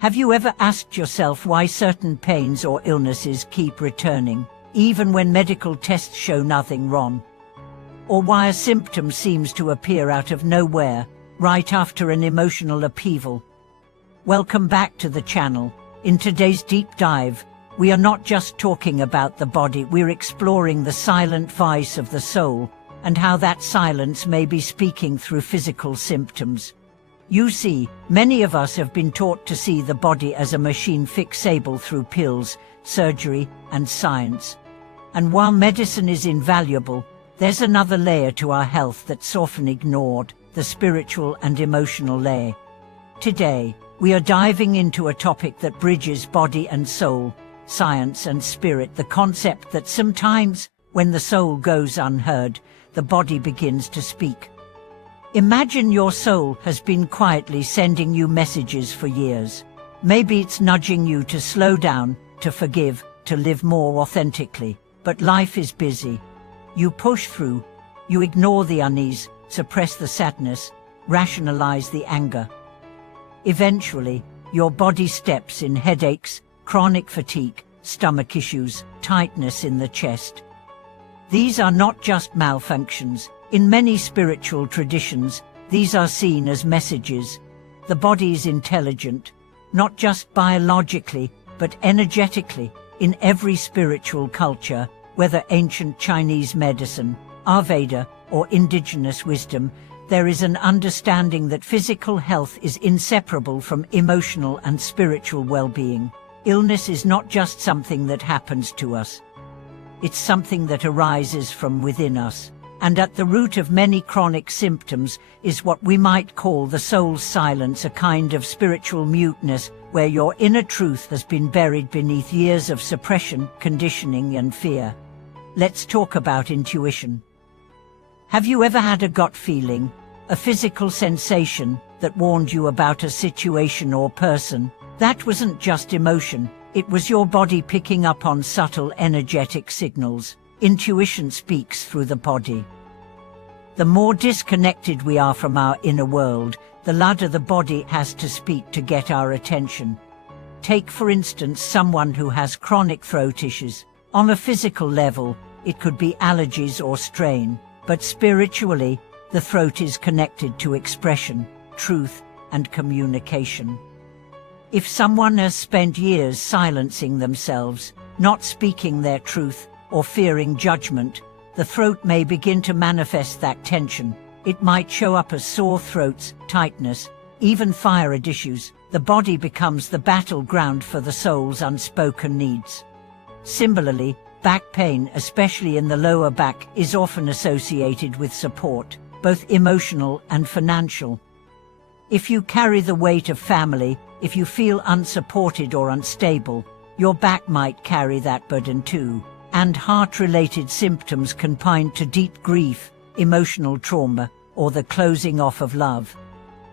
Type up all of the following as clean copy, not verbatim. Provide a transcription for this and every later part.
Have you ever asked yourself why certain pains or illnesses keep returning, even when medical tests show nothing wrong? Or why a symptom seems to appear out of nowhere, right after an emotional upheaval? Welcome back to the channel. In today's deep dive, we are not just talking about the body, we're exploring the silent voice of the soul, and how that silence may be speaking through physical symptoms. You see, many of us have been taught to see the body as a machine fixable through pills, surgery, and science. And while medicine is invaluable, there's another layer to our health that's often ignored, the spiritual and emotional layer. Today, we are diving into a topic that bridges body and soul, science and spirit, the concept that sometimes, when the soul goes unheard, the body begins to speak. Imagine your soul has been quietly sending you messages for years. Maybe it's nudging you to slow down, to forgive, to live more authentically. But life is busy. You push through, you ignore the unease, suppress the sadness, rationalize the anger. Eventually, your body steps in headaches, chronic fatigue, stomach issues, tightness in the chest. These are not just malfunctions. In many spiritual traditions, these are seen as messages. The body is intelligent, not just biologically, but energetically. In every spiritual culture, whether ancient Chinese medicine, Ayurveda, or indigenous wisdom, there is an understanding that physical health is inseparable from emotional and spiritual well-being. Illness is not just something that happens to us. It's something that arises from within us. And at the root of many chronic symptoms is what we might call the soul's silence, a kind of spiritual muteness where your inner truth has been buried beneath years of suppression, conditioning, and fear. Let's talk about intuition. Have you ever had a gut feeling, a physical sensation that warned you about a situation or person? That wasn't just emotion, it was your body picking up on subtle energetic signals. Intuition speaks through the body. The more disconnected we are from our inner world, the louder the body has to speak to get our attention. Take, for instance, someone who has chronic throat issues. On a physical level, it could be allergies or strain, but spiritually, the throat is connected to expression, truth, and communication. If someone has spent years silencing themselves, not speaking their truth, or fearing judgment, the throat may begin to manifest that tension. It might show up as sore throats, tightness, even thyroid issues. The body becomes the battleground for the soul's unspoken needs. Similarly, back pain, especially in the lower back, is often associated with support, both emotional and financial. If you carry the weight of family, if you feel unsupported or unstable, your back might carry that burden too. And heart-related symptoms can point to deep grief, emotional trauma, or the closing off of love.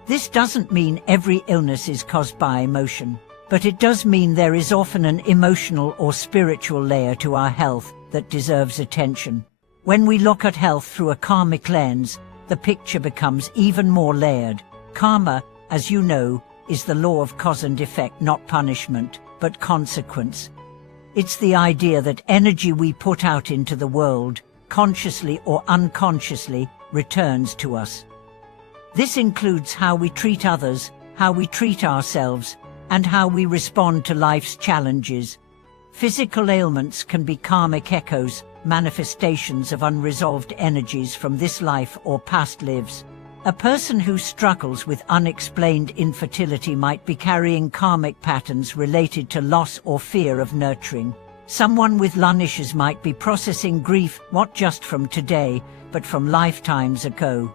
This doesn't mean every illness is caused by emotion, but it does mean there is often an emotional or spiritual layer to our health that deserves attention. When we look at health through a karmic lens, the picture becomes even more layered. Karma, as you know, is the law of cause and effect, not punishment, but consequence. It's the idea that energy we put out into the world, consciously or unconsciously, returns to us. This includes how we treat others, how we treat ourselves, and how we respond to life's challenges. Physical ailments can be karmic echoes, manifestations of unresolved energies from this life or past lives. A person who struggles with unexplained infertility might be carrying karmic patterns related to loss or fear of nurturing. Someone with lung issues might be processing grief not just from today, but from lifetimes ago.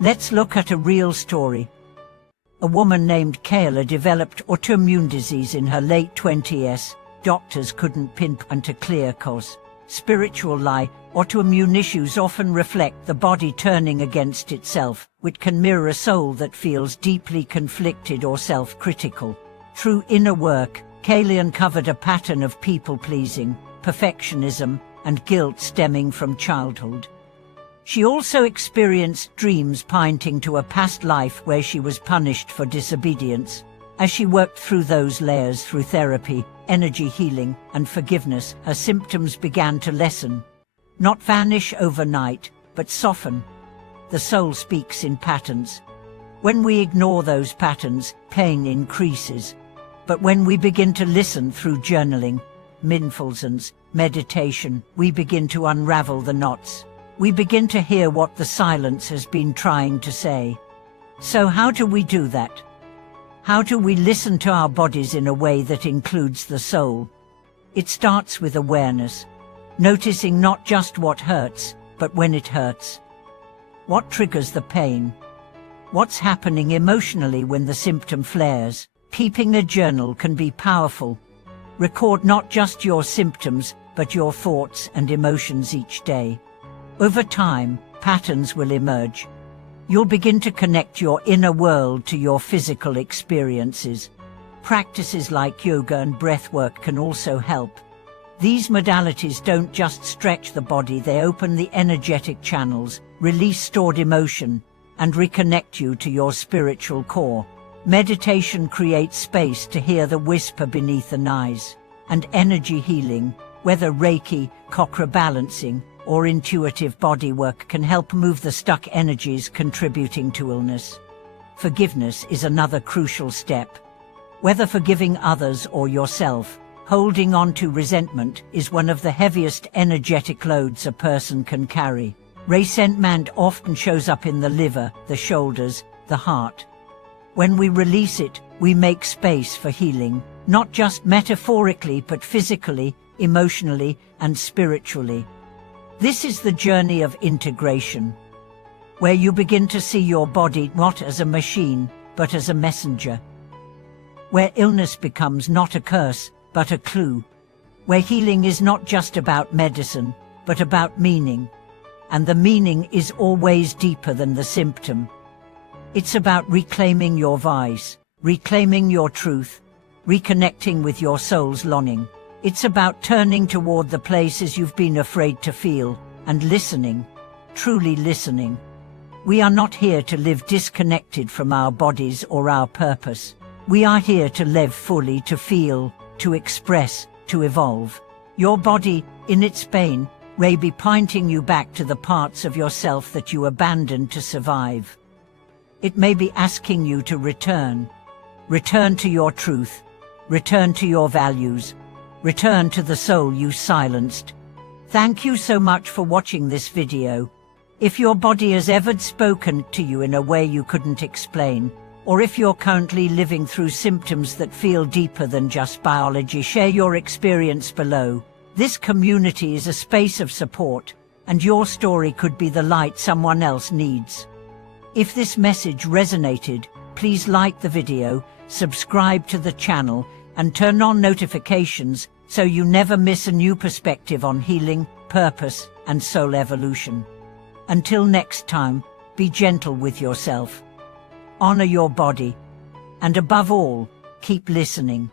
Let's look at a real story. A woman named Kayla developed autoimmune disease in her late 20s. Doctors couldn't pinpoint a clear cause. Spiritual lie. Autoimmune issues often reflect the body turning against itself, which can mirror a soul that feels deeply conflicted or self-critical. Through inner work, Kayla uncovered a pattern of people-pleasing, perfectionism, and guilt stemming from childhood. She also experienced dreams pointing to a past life where she was punished for disobedience. As she worked through those layers through therapy, energy healing, and forgiveness, her symptoms began to lessen. Not vanish overnight, but soften. The soul speaks in patterns. When we ignore those patterns, pain increases. But when we begin to listen through journaling, mindfulness, meditation, we begin to unravel the knots. We begin to hear what the silence has been trying to say. So how do we do that? How do we listen to our bodies in a way that includes the soul? It starts with awareness, noticing not just what hurts, but when it hurts. What triggers the pain? What's happening emotionally when the symptom flares? Keeping a journal can be powerful. Record not just your symptoms, but your thoughts and emotions each day. Over time, patterns will emerge. You'll begin to connect your inner world to your physical experiences. Practices like yoga and breathwork can also help. These modalities don't just stretch the body, they open the energetic channels, release stored emotion, and reconnect you to your spiritual core. Meditation creates space to hear the whisper beneath the noise, and energy healing, whether Reiki, chakra balancing, or intuitive bodywork, can help move the stuck energies contributing to illness. Forgiveness is another crucial step. Whether forgiving others or yourself, holding on to resentment is one of the heaviest energetic loads a person can carry. Resentment often shows up in the liver, the shoulders, the heart. When we release it, we make space for healing, not just metaphorically but physically, emotionally, and spiritually. This is the journey of integration, where you begin to see your body not as a machine, but as a messenger. Where illness becomes not a curse, but a clue. Where healing is not just about medicine, but about meaning. And the meaning is always deeper than the symptom. It's about reclaiming your voice, reclaiming your truth, reconnecting with your soul's longing. It's about turning toward the places you've been afraid to feel, and listening, truly listening. We are not here to live disconnected from our bodies or our purpose. We are here to live fully, to feel, to express, to evolve. Your body, in its pain, may be pointing you back to the parts of yourself that you abandoned to survive. It may be asking you to return. Return to your truth. Return to your values. Return to the soul you silenced. Thank you so much for watching this video. If your body has ever spoken to you in a way you couldn't explain, or if you're currently living through symptoms that feel deeper than just biology, share your experience below. This community is a space of support, and your story could be the light someone else needs. If this message resonated, please like the video, subscribe to the channel, and turn on notifications so you never miss a new perspective on healing, purpose, and soul evolution. Until next time, be gentle with yourself. Honor your body. And above all, keep listening.